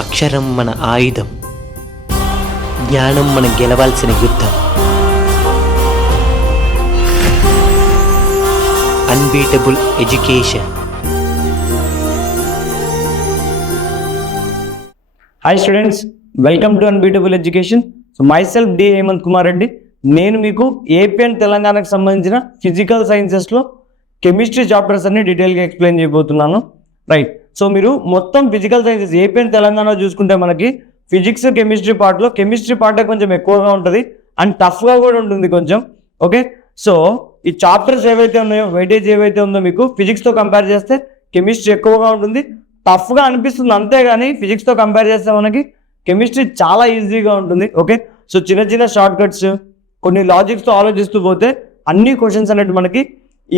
అక్షరం మన ఆయుధం, జ్ఞానం మనం గెలవాల్సిన యుద్ధం. Unbeatable education. Hi students, welcome to unbeatable education. So myself D Hemanth Kumar Reddy. నేను మీకు ఏపీ అండ్ తెలంగాణకు సంబంధించిన ఫిజికల్ సైన్సెస్లో కెమిస్ట్రీ చాప్టర్స్ అన్ని డీటెయిల్గా ఎక్స్ప్లెయిన్ చేయబోతున్నాను. రైట్, సో మీరు మొత్తం physical sciences AP and Telangana చూసుకుంటే మనకి ఫిజిక్స్ కెమిస్ట్రీ పార్ట్లో కెమిస్ట్రీ పార్ట్ కొంచెం ఎక్కువగా ఉంటుంది అండ్ టఫ్గా కూడా ఉంటుంది కొంచెం. ఓకే, సో ఈ చాప్టర్స్ ఏవైతే ఉన్నాయో, వెయిటేజ్ ఏవైతే ఉందో మీకు ఫిజిక్స్తో కంపేర్ చేస్తే కెమిస్ట్రీ ఎక్కువగా ఉంటుంది, టఫ్గా అనిపిస్తుంది అంతేగాని ఫిజిక్స్తో కంపేర్ చేస్తే మనకి కెమిస్ట్రీ చాలా ఈజీగా ఉంటుంది. ఓకే, సో చిన్న చిన్న షార్ట్ కట్స్, కొన్ని లాజిక్స్తో ఆలోచిస్తూ పోతే అన్ని క్వశ్చన్స్ అనేవి మనకి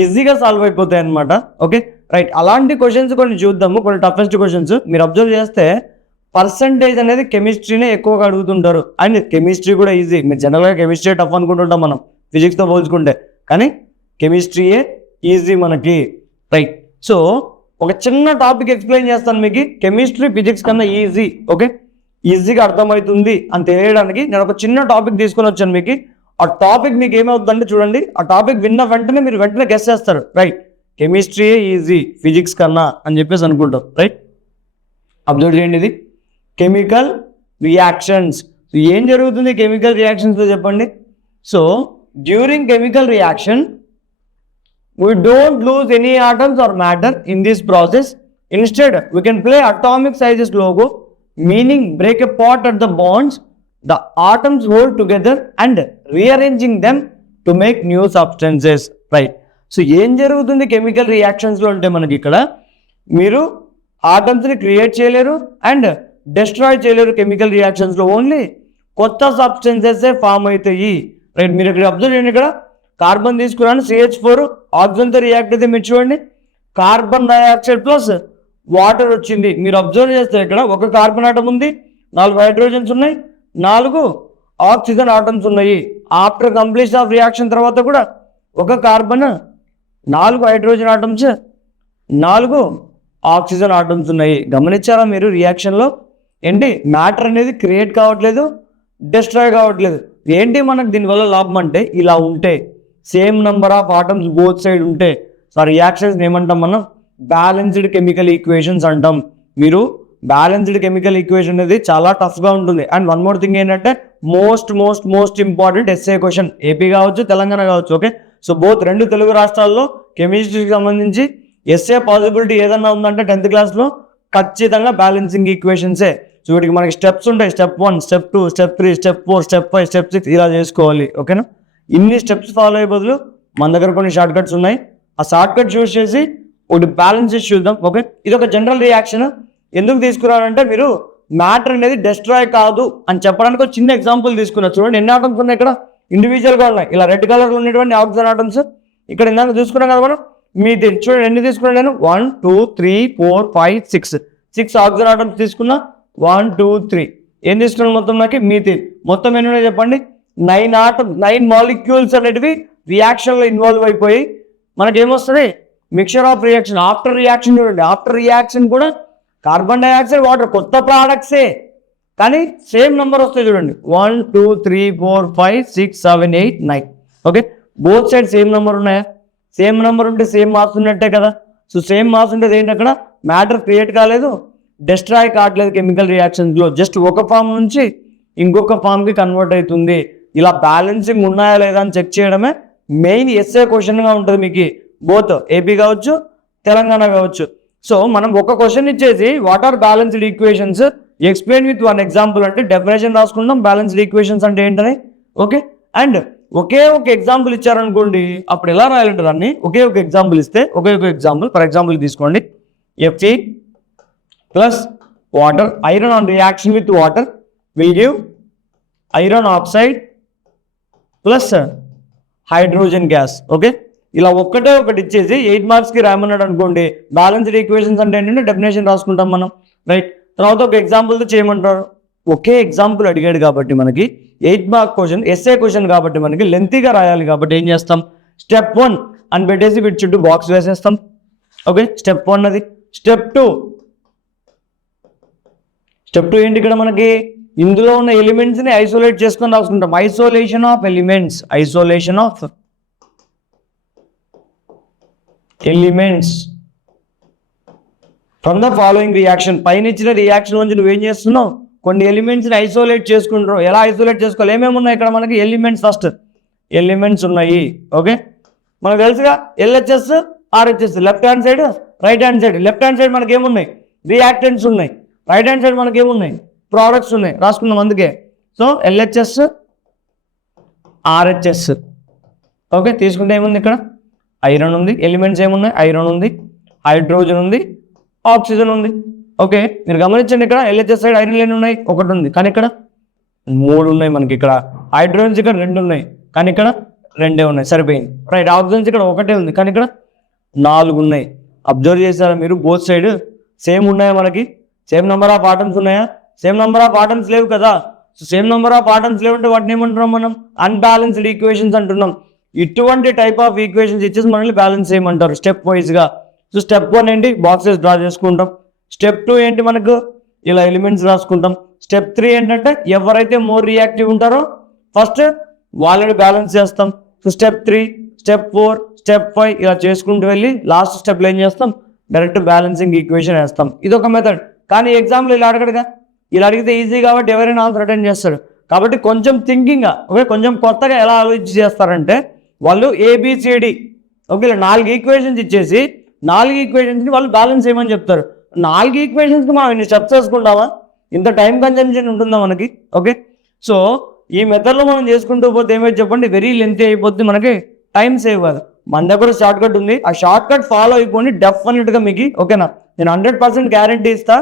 ఈజీగా సాల్వ్ అయిపోతాయి అనమాట. ఓకే రైట్, అలాంటి క్వశ్చన్స్ కొన్ని చూద్దాము, కొన్ని టఫెస్ట్ క్వశ్చన్స్. మీరు అబ్జర్వ్ చేస్తే పర్సంటేజ్ అనేది కెమిస్ట్రీనే ఎక్కువగా అడుగుతుంటారు అండ్ కెమిస్ట్రీ కూడా ఈజీ. మీరు జనరల్గా కెమిస్ట్రీ టఫ్ అనుకుంటుంటాం మనం ఫిజిక్స్తో పోల్చుకుంటే, కానీ కెమిస్ట్రీయే ఈజీ మనకి. రైట్, సో ఒక చిన్న టాపిక్ ఎక్స్ప్లెయిన్ చేస్తాను మీకు. కెమిస్ట్రీ ఫిజిక్స్ కన్నా ఈజీ, ఓకే, ఈజీగా అర్థమవుతుంది అని తెలియడానికి నేను ఒక చిన్న టాపిక్ తీసుకొని వచ్చాను మీకు. ఆ టాపిక్ మీకు ఏమవుతుందంటే చూడండి, ఆ టాపిక్ విన్న వెంటనే మీరు వెంటనే గెస్ చేస్తారు. రైట్, కెమిస్ట్రీయే ఈజీ ఫిజిక్స్ కన్నా అని చెప్పేసి అనుకుంటాం. రైట్, అబ్జర్వ్ చేయండి, ఇది కెమికల్ రియాక్షన్స్. ఏం జరుగుతుంది కెమికల్ రియాక్షన్స్లో చెప్పండి. So during chemical reaction we don't lose any atoms or matter in this process. Instead, we can play atomic sizes logo, meaning break apart at the bonds. The atoms hold together and rearranging them to make new substances. Right. So, ఏం జరుగుతుంది chemical రియాక్షన్స్లో అంటే మనకి ఇక్కడ మీరు ఆటమ్స్ని create చేయలేరు and destroy చేయలేరు. Chemical రియాక్షన్స్లో only కొత్త substances form అవుతాయి. రైట్, మీరు ఇక్కడ అబ్జర్వ్ చేయండి, ఇక్కడ కార్బన్ తీసుకున్నాను, CH4 ఆక్సిజన్తో రియాక్ట్ అయితే మీరు చూడండి కార్బన్ డైఆక్సైడ్ ప్లస్ వాటర్ వచ్చింది. మీరు అబ్జర్వ్ చేస్తే ఇక్కడ ఒక కార్బన్ ఆటం ఉంది, 4 హైడ్రోజన్స్ ఉన్నాయి, 4 ఆక్సిజన్ ఆటమ్స్ ఉన్నాయి. ఆఫ్టర్ కంప్లీషన్ ఆఫ్ రియాక్షన్ తర్వాత కూడా ఒక carbon, 4 hydrogen atoms, 4 oxygen atoms ఉన్నాయి. గమనించారా మీరు రియాక్షన్లో? ఏంటి మ్యాటర్ అనేది క్రియేట్ కావట్లేదు, డిస్ట్రాయ్ కావట్లేదు. ఏంటి మనకు దీనివల్ల లాభం అంటే ఇలా ఉంటే same number of atoms both side ఉంటే ఆ రియాక్షన్స్ ఏమంటాం మనం? బ్యాలెన్స్డ్ కెమికల్ ఈక్వేషన్స్ అంటాం. మీరు బ్యాలెన్స్డ్ కెమికల్ ఈక్వేషన్ అనేది చాలా టఫ్గా ఉంటుంది. అండ్ వన్ మోర్ థింగ్ ఏంటంటే most important SA question, AP కావచ్చు తెలంగాణ కావచ్చు. ఓకే, సో బోత్ రెండు తెలుగు రాష్ట్రాల్లో కెమిస్ట్రీకి సంబంధించి ఎస్ఏ పాసిబిలిటీ ఏదన్నా ఉందంటే 10th క్లాస్లో ఖచ్చితంగా బ్యాలెన్సింగ్ ఈక్వేషన్సే. సో వీటికి మనకి స్టెప్స్ ఉంటాయి, step 1, step 2, step 3, step 4, step 5, step 6 ఇలా చేసుకోవాలి. ఓకేనా, ఇన్ని స్టెప్స్ ఫాలో అయ్యే బదులు మన దగ్గర కొన్ని షార్ట్ కట్స్ ఉన్నాయి, ఆ షార్ట్ కట్ యూజ్ చేసి ఒకటి బ్యాలెన్స్ చేసి చూద్దాం. ఓకే, ఇది ఒక జనరల్ రియాక్షన్. ఎందుకు తీసుకున్నారంటే మీరు మ్యాటర్ అనేది డిస్ట్రాయ్ కాదు అని చెప్పడానికి ఒక చిన్న ఎగ్జాంపుల్ తీసుకున్నారు. చూడండి ఎన్ని ఆటమ్స్ ఉన్నాయి ఇక్కడ, ఇండివిజువల్గా ఉన్నాయి. ఇలా రెడ్ కలర్లో ఉన్నటువంటి ఆక్సిజన్ ఆటమ్స్ ఇక్కడ ఇందాక చూసుకున్నాం కదా మనం. మీ చూడండి ఎన్ని తీసుకున్నాను నేను, 1 2 3 4 5 6 ఆక్సిజన్ ఆటమ్స్ తీసుకున్నా. 1 2 3 ఏం తీసుకున్నాను మొత్తం నాకు మీథేన్. మొత్తం ఎన్ని ఉన్నాయి చెప్పండి? 9 మాలిక్యూల్స్ అనేటివి రియాక్షన్లో ఇన్వాల్వ్ అయిపోయి మనకి ఏమొస్తుంది? Mixture of reaction. After reaction చూడండి, ఆఫ్టర్ రియాక్షన్ కూడా కార్బన్ డైఆక్సైడ్ వాటర్ కొత్త ప్రోడక్ట్సే కానీ సేమ్ నెంబర్ వస్తాయి చూడండి, 1 2 3 4 5 6 7 8 9. Okay, both side same number ఉన్నాయా? సేమ్ నెంబర్ ఉంటే సేమ్ మాస్ ఉన్నట్టే కదా. సో సేమ్ మాస్ ఉంటే ఏంటి, అక్కడ మ్యాటర్ క్రియేట్ కాలేదు, డిస్ట్రాయ్ కావట్లేదు కెమికల్ రియాక్షన్స్లో, జస్ట్ ఒక ఫామ్ నుంచి ఇంకొక ఫామ్కి కన్వర్ట్ అవుతుంది. ఇలా బ్యాలెన్సింగ్ ఉన్నాయా లేదా అని చెక్ చేయడమే మెయిన్ ఎస్ఏ క్వశ్చన్గా ఉంటుంది మీకు, బోత్ ఏపీ కావచ్చు తెలంగాణ కావచ్చు. సో మనం ఒక క్వశ్చన్ ఇచ్చేసి what are balanced equations, explain with 1 example అంటే డెఫినేషన్ రాసుకుందాం బ్యాలెన్స్డ్ ఈక్వేషన్స్ అంటే ఏంటని. ఓకే, అండ్ ఒకే ఒక ఎగ్జాంపుల్ ఇచ్చారనుకోండి, అప్పుడు ఎలా రాయాలంటే దాన్ని ఒకే ఒక ఎగ్జాంపుల్ ఇస్తే ఒకే ఒక ఎగ్జాంపుల్, ఫర్ ఎగ్జాంపుల్ తీసుకోండి, Fe plus water, iron on reaction with water will give iron oxide plus hydrogen gas. Okay, ఇలా ఒక్కటే ఒకటి ఇచ్చేసి 8 మార్క్స్కి రాయమన్నాడు అనుకోండి. బ్యాలెన్స్డ్ ఈక్వేషన్స్ అంటే ఏంటంటే డెఫినేషన్ రాసుకుంటాం మనం. రైట్, తర్వాత ఒక ఎగ్జాంపుల్తో చేయమంటారు. ఒకే ఎగ్జాంపుల్ అడిగాడు కాబట్టి మనకి 8 మార్క్ క్వశ్చన్, ఎస్ఏ క్వశ్చన్ కాబట్టి మనకి లెంతీగా రాయాలి కాబట్టి ఏం చేస్తాం, స్టెప్ 1 అని పెట్టేసి వీటి చుట్టూ బాక్స్ వేసేస్తాం. ఓకే, స్టెప్ 1 అది. స్టెప్ 2 స్టెప్ 2 ఏంటి ఇక్కడ మనకి ఇందులో ఉన్న ఎలిమెంట్స్ని ఐసోలేట్ చేసుకొని రాసుకుంటాం. Isolation of elements from the following reaction. పైన ఇచ్చిన రియాక్షన్ నుంచి నువ్వేం చేస్తున్నావు, కొన్ని ఎలిమెంట్స్ని ఐసోలేట్ చేసుకుంటావు. ఎలా ఐసోలేట్ చేసుకోవాలి, ఏమేమి ఉన్నాయి ఇక్కడ మనకి ఎలిమెంట్స్, ఫస్ట్ ఎలిమెంట్స్ ఉన్నాయి. ఓకే, మనకు తెలుసుగా LHS RHS, left hand side right hand side. Left hand side మనకి ఏమున్నాయి, రియాక్టెంట్స్ ఉన్నాయి. రైట్ హ్యాండ్ సైడ్ మనకి ఏమున్నాయి, ప్రోడక్ట్స్ ఉన్నాయి, రాసుకుందాం అందుకే. So LHS RHS. ఓకే, తీసుకుంటే ఏముంది ఇక్కడ ఐరన్ ఉంది. ఎలిమెంట్స్ ఏమున్నాయి, ఐరన్ ఉంది, హైడ్రోజన్ ఉంది, ఆక్సిజన్ ఉంది. ఓకే, మీరు గమనించండి ఇక్కడ ఎల్హెచ్ఎస్ సైడ్ ఐరన్ లేని ఉన్నాయి, ఒకటి ఉంది, కానీ ఇక్కడ 3 ఉన్నాయి మనకి. ఇక్కడ హైడ్రోజన్స్ ఇక్కడ 2 ఉన్నాయి, కానీ ఇక్కడ 2 ఉన్నాయి, సరిపోయింది. రైట్, ఆక్సిజన్స్ ఇక్కడ 1 ఉంది, కానీ ఇక్కడ 4 ఉన్నాయి. అబ్జర్వ్ చేశారా మీరు, బోత్ సైడ్ సేమ్ ఉన్నాయా మనకి, సేమ్ నెంబర్ ఆఫ్ ఆటమ్స్ ఉన్నాయా? సేమ్ నెంబర్ ఆఫ్ ఆటమ్స్ లేవు కదా. So same number of atoms లేవంటే వాటిని ఏమంటున్నాం మనం, అన్బ్యాలెన్స్డ్ ఈక్వేషన్స్ అంటున్నాం. ఇటువంటి టైప్ ఆఫ్ ఈక్వేషన్స్ ఇచ్చేసి మనల్ని బ్యాలెన్స్ చేయమంటారు స్టెప్ వైజ్గా. సో స్టెప్ 1 ఏంటి, బాక్సెస్ డ్రా చేసుకుంటాం. స్టెప్ 2 ఏంటి, మనకు ఇలా ఎలిమెంట్స్ రాసుకుంటాం. స్టెప్ 3 ఏంటంటే ఎవరైతే మోర్ రియాక్టివ్ ఉంటారో ఫస్ట్ వాళ్ళని బ్యాలెన్స్ చేస్తాం. సో స్టెప్ 3, స్టెప్ 4, స్టెప్ 5 ఇలా చేసుకుంటూ వెళ్ళి లాస్ట్ స్టెప్లో ఏం చేస్తాం, డైరెక్ట్ బ్యాలెన్సింగ్ ఈక్వేషన్ వేస్తాం. ఇది ఒక మెథడ్. కానీ ఎగ్జామ్లో ఇలా అడగడుగా, ఇలా అడిగితే ఈజీ కాబట్టి ఎవరైనా ఆన్సర్ అటెండ్ చేస్తారు. కాబట్టి కొంచెం థింకింగ్గా, ఓకే, కొంచెం కొత్తగా ఎలా ఆలోచించి చేస్తారంటే వాళ్ళు ఏబిసిడి, ఓకే, 4 ఈక్వేషన్స్ ఇచ్చేసి 4 ఈక్వేషన్స్ని వాళ్ళు బ్యాలెన్స్ చేయమని చెప్తారు. 4 ఈక్వేషన్స్కి మనం ఇన్ని స్టెప్స్ వేసుకుంటామా, ఇంత టైం కన్జంప్షన్ ఉంటుందా మనకి? ఓకే, సో ఈ మెథడ్లో మనం చేసుకుంటూ పోతే ఏమైతే చెప్పండి, వెరీ లెంతీ అయిపోద్ది, మనకి టైం సేవ్ కాదు. మన దగ్గర షార్ట్ కట్ ఉంది, ఆ షార్ట్ కట్ ఫాలో అయిపోండి డెఫినెట్గా మీకు. ఓకేనా, నేను 100% గ్యారంటీ ఇస్తా.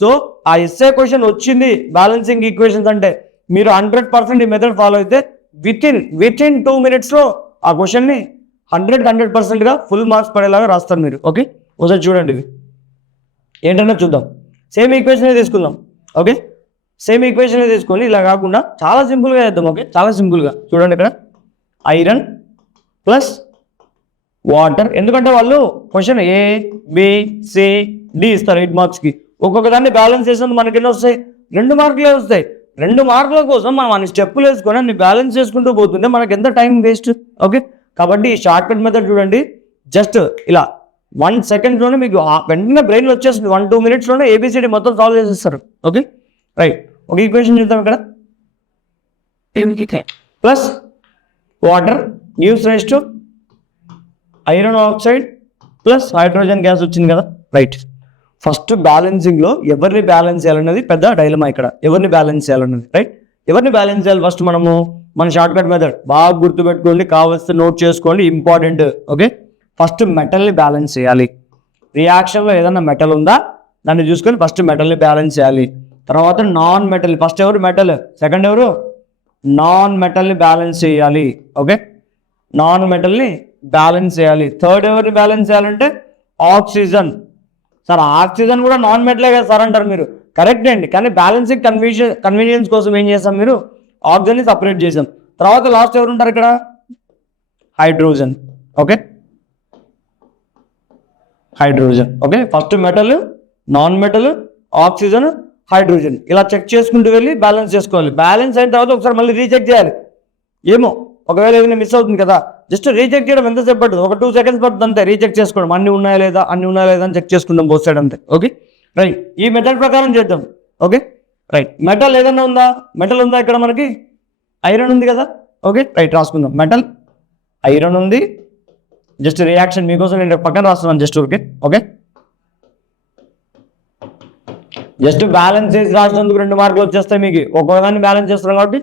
సో ఆ ఎస్ఏ క్వశ్చన్ వచ్చింది బ్యాలెన్సింగ్ ఈక్వేషన్స్ అంటే మీరు 100% ఈ మెథడ్ ఫాలో అయితే విత్ ఇన్ 2 minutesలో ఆ క్వశ్చన్ని 100%గా ఫుల్ మార్క్స్ పడేలాగా రాస్తారు మీరు. ఓకే, ఒకసారి చూడండి, ఇది ఏంటన్నా చూద్దాం. సేమ్ ఈక్వేషన్ తీసుకుందాం. ఓకే, సేమ్ ఈక్వేషన్ తీసుకొని ఇలా కాకుండా చాలా సింపుల్గా చేద్దాం. ఓకే, చాలా సింపుల్గా చూడండి. ఇక్కడ ఐరన్ ప్లస్ వాటర్, ఎందుకంటే వాళ్ళు క్వశ్చన్ ABCD ఇస్తారు 8 మార్క్స్కి. ఒక్కొక్క దాన్ని బ్యాలెన్స్ చేసినందుకు మనకి ఎన్ని వస్తాయి, 2 మార్కులే వస్తాయి. 2 మార్కుల కోసం మనం అన్ని స్టెప్పులు వేసుకొని అన్ని బ్యాలెన్స్ చేసుకుంటూ పోతుంటే మనకి ఎంత టైం వేస్ట్. ఓకే, కాబట్టి ఈ షార్ట్ కట్ మెథడ్ చూడండి, జస్ట్ ఇలా 1 సెకండ్లోనే మీకు వెంటనే బ్రెయిన్లో వచ్చేస్తుంది. 1-2 minutesలోనే ABCD మొత్తం సాల్వ్ చేసేస్తారు. ఓకే, రైట్, ఒక ఈక్వేషన్ చూద్దాం. ఇక్కడ plus water gives rise to iron oxide plus hydrogen gas వచ్చింది కదా. రైట్, ఫస్ట్ బ్యాలెన్సింగ్లో ఎవరిని బ్యాలెన్స్ చేయాలన్నది పెద్ద డైలమా ఇక్కడ. ఎవరిని బ్యాలెన్స్ చేయాలన్నది, రైట్, ఎవరిని బ్యాలెన్స్ చేయాలి ఫస్ట్ మనము, మన షార్ట్ కట్ మెథడ్ బాగా గుర్తుపెట్టుకోండి, కావాల్సి నోట్ చేసుకోండి, ఇంపార్టెంట్. ఓకే, ఫస్ట్ మెటల్ని బ్యాలెన్స్ చేయాలి. రియాక్షన్లో ఏదైనా మెటల్ ఉందా దాన్ని చూసుకొని ఫస్ట్ మెటల్ని బ్యాలెన్స్ చేయాలి. తర్వాత నాన్ మెటల్, ఫస్ట్ ఎవరు మెటల్, సెకండ్ ఎవరు నాన్ మెటల్ని బ్యాలెన్స్ చేయాలి. ఓకే, నాన్ మెటల్ని బ్యాలెన్స్ చేయాలి. థర్డ్ ఎవరిని బ్యాలెన్స్ చేయాలంటే ఆక్సిజన్. సార్ ఆక్సిజన్ కూడా నాన్ మెటలే కదా సార్ అంటారు మీరు, కరెక్ట్ అండి. కానీ బ్యాలెన్సింగ్ కన్వీనియన్స్ కోసం ఏం చేస్తాం, మీరు ఆక్సిజన్ని సపరేట్ చేసాం. తర్వాత లాస్ట్ ఎవరు ఉంటారు ఇక్కడ, hydrogen. Okay, hydrogen. Okay, first metal, non metal, oxygen, hydrogen, ఇలా చెక్ చేసుకుంటూ వెళ్ళి బ్యాలెన్స్ చేసుకోవాలి. బ్యాలెన్స్ అయిన తర్వాత ఒకసారి మళ్ళీ రీచెక్ చేయాలి. ఏమో ఒకవేళ ఏదైనా మిస్ అవుతుంది కదా, జస్ట్ రీచెక్ చేయడం ఎంతసేపు పడుతుంది, ఒక 2 seconds పడుతుంది అంతే. రీచెక్ చేసుకోవడం, అన్ని ఉన్నాయా లేదా అని చెక్ చేసుకుందాం బోత్ సైడ్ అంతే. ఓకే, రైట్, ఈ మెథడ్ ప్రకారం చేద్దాం. ఓకే, రైట్, మెటల్ ఏదైనా ఉందా, మెటల్ ఉందా ఇక్కడ మనకి, ఐరన్ ఉంది కదా. ఓకే, రైట్, రాసుకుందాం. మెటల్, ఐరన్ ఉంది. జస్ట్ రియాక్షన్ మీకోసం నేను పక్కన రాస్తున్నాను just. Okay, okay, just balance చేసి రాసినందుకు 2 మార్కులు వచ్చేస్తాయి మీకు. ఒక్కొక్కదాన్ని బ్యాలెన్స్ చేస్తున్నాం కాబట్టి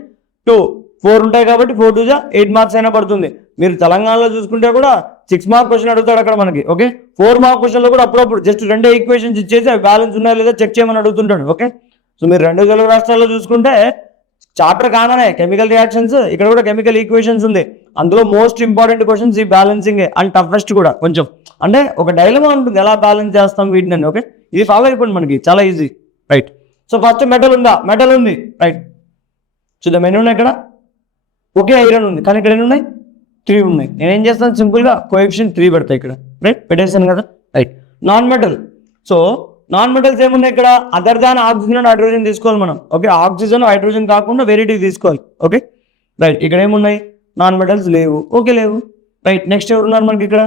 4 ఉంటాయి కాబట్టి 4 2 8 మార్క్స్ అయినా పడుతుంది. మీరు తెలంగాణలో చూసుకుంటే కూడా 6 మార్క్ క్వశ్చన్ అడుగుతాడు అక్కడ మనకి. ఓకే, 4 మార్క్ క్వశ్చన్లో కూడా అప్పుడప్పుడు జస్ట్ 2 ఈక్వేషన్స్ ఇచ్చేసి అవి బ్యాలెన్స్ ఉన్నాయా లేదా చెక్ చేయమని అడుగుతుంటాడు. ఓకే, సో మీరు 2 తెలుగు రాష్ట్రాల్లో చూసుకుంటే చాప్టర్ కాగానే కెమికల్ రియాక్షన్స్, ఇక్కడ కూడా కెమికల్ ఈక్వేషన్స్ ఉంది. అందులో మోస్ట్ ఇంపార్టెంట్ క్వశ్చన్స్ ఈ బ్యాలెన్సింగ్ అండ్ టఫెస్ట్ కూడా కొంచెం, అంటే ఒక డైలమా ఉంటుంది ఎలా బ్యాలెన్స్ చేస్తాం వీటిని. ఓకే, ఇది ఫాలో అయిపోయింది మనకి, చాలా easy. Right, so first metal ఉందా, మెటల్ ఉంది. రైట్, చూద్దాం ఎన్ని ఉన్నాయి ఇక్కడ. ఓకే, ఐరన్ ఉంది, కానీ ఇక్కడ ఎన్ని ఉన్నాయి, 3 ఉన్నాయి. నేనేం చేస్తాను, సింపుల్గా కోఎఫిషియంట్ 3 పెడతాయి ఇక్కడ. రైట్, పెట్టేసాను కదా. Right, non metal. So non metals ఏమున్నాయి ఇక్కడ? Other than oxygen and hydrogen తీసుకోవాలి మనం. ఓకే, ఆక్సిజన్ హైడ్రోజన్ కాకుండా వెరైటీ తీసుకోవాలి. ఓకే రైట్, ఇక్కడ ఏమున్నాయి? నాన్ మెటల్స్ లేవు. ఓకే లేవు. రైట్, నెక్స్ట్ ఎవరు ఉన్నారు మనకి? ఇక్కడ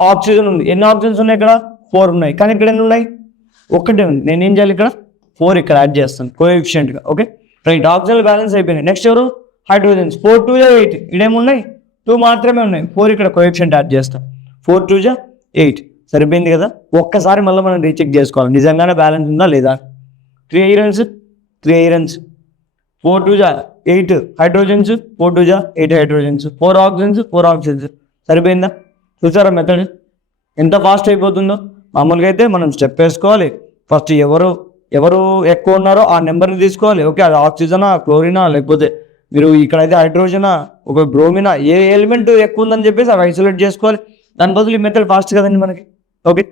ఆక్సిజన్ ఉంది. ఎన్ని ఆక్సిజన్స్ ఉన్నాయి ఇక్కడ? 4 ఉన్నాయి. కానీ ఇక్కడ ఎన్ని ఉన్నాయి? ఒక్కటే ఉంది. నేను ఏం చేయాలి? ఇక్కడ 4 ఇక్కడ యాడ్ చేస్తాను కోఎఫిషియంట్గా. ఓకే రైట్, ఆక్సిజన్ బ్యాలెన్స్ అయిపోయినాయి. నెక్స్ట్ ఎవరు? హైడ్రోజన్స్. 4 2 8. ఇక్కడేమున్నాయి? 2 మాత్రమే ఉన్నాయి. 4 ఇక్కడ కోఎఫిషియంట్ యాడ్ చేస్తాం. 4 2 8 సరిపోయింది కదా. ఒక్కసారి మళ్ళీ మనం రీచెక్ చేసుకోవాలి నిజంగానే బ్యాలెన్స్ ఉందా లేదా. 3 irons 3 irons, 4 2 8 hydrogens, 4 2 8 hydrogens, 4 oxygens 4 oxygens. సరిపోయిందా? చూసారా మెథడ్ ఎంత ఫాస్ట్ అయిపోతుందో. మామూలుగా అయితే మనం స్టెప్ వేసుకోవాలి. ఫస్ట్ ఎవరు ఎక్కువ ఉన్నారో ఆ నెంబర్ని తీసుకోవాలి. ఓకే, అది ఆక్సిజనా, క్లోరినా, లేకపోతే మీరు ఇక్కడైతే హైడ్రోజనా, ఒక బ్రోమినా, ఏ ఎలిమెంట్ ఎక్కువ ఉందని చెప్పేసి అవి ఐసోలేట్ చేసుకోవాలి. దాని బదులు ఈ మెథడ్ ఫాస్ట్ కదండి మనకి. ఓకే,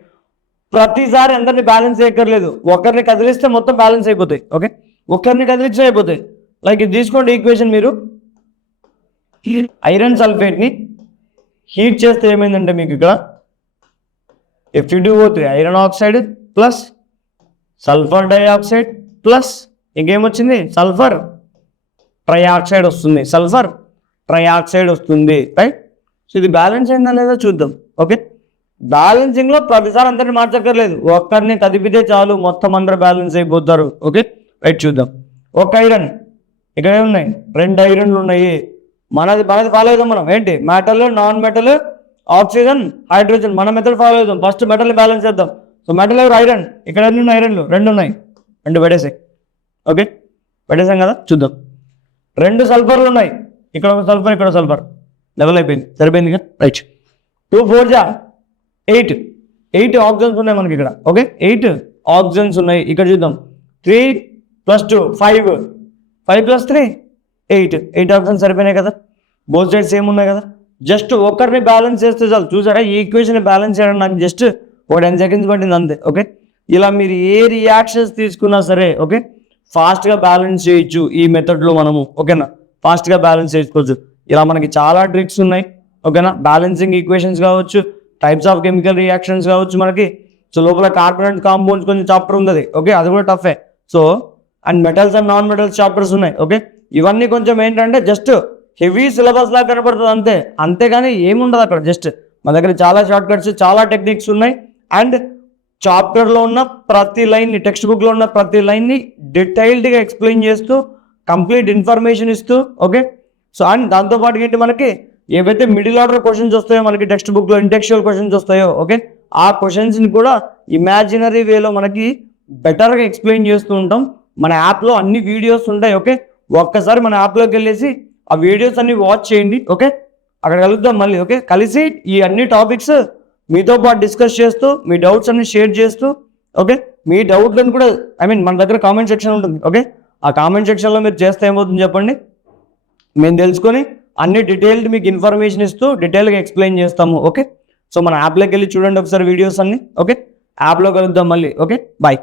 ప్రతిసారి అందరినీ బ్యాలెన్స్ చేయక్కర్లేదు. ఒకరిని కదిలిస్తే మొత్తం బ్యాలెన్స్ అయిపోతాయి. ఓకే, ఒకరిని కదిలిస్తే అయిపోతాయి. లైక్ ఇది తీసుకోండి ఈక్వేషన్. మీరు ఐరన్ సల్ఫేట్ని హీట్ చేస్తే ఏమైందంటే మీకు ఇక్కడ Fe2O3 iron oxide plus sulphur dioxide plus ఇంకేమొచ్చింది? సల్ఫర్ ట్రైఆక్సైడ్ వస్తుంది. సల్ఫర్ ట్రైఆక్సైడ్ వస్తుంది. రైట్, సో ఇది బ్యాలెన్స్ అయిందా లేదా చూద్దాం. ఓకే, బ్యాలెన్సింగ్లో ప్రతిసారి అందరిని మార్చక్కర్లేదు. ఒక్కరిని కదిపితే చాలు మొత్తం అందరూ బ్యాలెన్స్ అయిపోతారు. ఓకే రైట్, చూద్దాం. ఒక ఐరన్ ఇక్కడ ఉన్నాయి, 2 ఐరన్లు ఉన్నాయి. మనది ఫాలో అవుదాం మనం. ఏంటి? Metal, non metal, oxygen, hydrogen. మన మెథడ్ ఫాలో అవుదాం. ఫస్ట్ మెటల్ని బ్యాలెన్స్ చేద్దాం. సో మెటల్ ఎవరు? ఐరన్. ఇక్కడ ఎన్ని ఉన్నాయి? ఐరన్లు 2 ఉన్నాయి. 2 పెట్టేసాయి. ఓకే, పెట్టేసాం కదా. చూద్దాం. 2 సల్ఫర్లు ఉన్నాయి. ఇక్కడ ఒక సల్ఫర్, ఇక్కడ సల్ఫర్. లెవెల్ అయిపోయింది. సరిపోయింది కదా. రైట్, 2 4 8 ఆక్సిజన్స్ ఉన్నాయి మనకి ఇక్కడ. ఓకే, 8 ఆక్సిజన్స్ ఉన్నాయి. ఇక్కడ చూద్దాం. 3 + 2 5 + 3 8 ఆప్షన్స్ సరిపోయినాయి కదా. బోత్ సైడ్స్ సేమ్ ఉన్నాయి కదా. జస్ట్ ఒకరిని బ్యాలెన్స్ చేస్తే చాలు. చూసారా, ఈ ఈక్వేషన్ బ్యాలెన్స్ చేయడం నాకు జస్ట్ ఒక 10 సెకండ్స్ పట్టింది అంతే. ఓకే, ఇలా మీరు ఏ రియాక్షన్స్ తీసుకున్నా సరే ఓకే ఫాస్ట్గా బ్యాలెన్స్ చేయొచ్చు ఈ మెథడ్లో మనము. ఓకేనా, ఫాస్ట్గా బ్యాలెన్స్ చేసుకోవచ్చు. ఇలా మనకి చాలా ట్రిక్స్ ఉన్నాయి. ఓకేనా, బ్యాలెన్సింగ్ ఈక్వేషన్స్ కావచ్చు, టైప్స్ ఆఫ్ కెమికల్ రియాక్షన్స్ కావచ్చు మనకి. సో లోపల కార్బన్ అండ్ కాంపౌండ్స్ కొంచెం చాప్టర్ ఉంది. ఓకే, అది కూడా టఫే. So and metals and non metals chapters ఉన్నాయి. ఓకే, ఇవన్నీ కొంచెం ఏంటంటే జస్ట్ హెవీ సిలబస్ లాగా కనపడుతుంది అంతేగాని ఏముండదు అక్కడ. జస్ట్ మన దగ్గర చాలా షార్ట్ కట్స్, చాలా టెక్నిక్స్ ఉన్నాయి. అండ్ చాప్టర్లో ఉన్న ప్రతి లైన్ని, టెక్స్ట్ బుక్లో ఉన్న ప్రతి లైన్ని డీటెయిల్డ్గా ఎక్స్ప్లెయిన్ చేస్తూ కంప్లీట్ ఇన్ఫర్మేషన్ ఇస్తూ ఓకే. సో అండ్ దాంతోపాటు ఏంటి మనకి ఏవైతే మిడిల్ ఆర్డర్ క్వశ్చన్స్ వస్తాయో మనకి టెక్స్ట్ బుక్లో ఇంటెక్చువల్ క్వశ్చన్స్ వస్తాయో ఓకే, ఆ క్వశ్చన్స్ని కూడా ఇమాజినరీ వేలో మనకి బెటర్గా ఎక్స్ప్లెయిన్ చేస్తూ ఉంటాం. మన యాప్లో అన్ని వీడియోస్ ఉంటాయి. ఓకే, ఒక్కసారి మన యాప్లోకి వెళ్ళేసి ఆ వీడియోస్ అన్ని వాచ్ చేయండి. ఓకే, అక్కడ కలుద్దాం మళ్ళీ. ఓకే, కలిసి ఈ అన్ని టాపిక్స్ మీతో పాటు డిస్కస్ చేస్తూ మీ డౌట్స్ అన్ని షేర్ చేస్తూ ఓకే, మీ డౌట్లను కూడా మన దగ్గర కామెంట్ సెక్షన్ ఉంటుంది. ఓకే, ఆ కామెంట్ సెక్షన్లో మీరు చేస్తే ఏమవుతుంది చెప్పండి, మేము తెలుసుకొని అన్ని డీటెయిల్డ్ మీకు ఇన్ఫర్మేషన్ ఇస్తూ డీటెయిల్గా ఎక్స్ప్లెయిన్ చేస్తాము. ఓకే, సో మన యాప్లోకి వెళ్ళి చూడండి ఒకసారి వీడియోస్ అన్ని. ఓకే, యాప్లో కలుద్దాం మళ్ళీ. Okay, bye.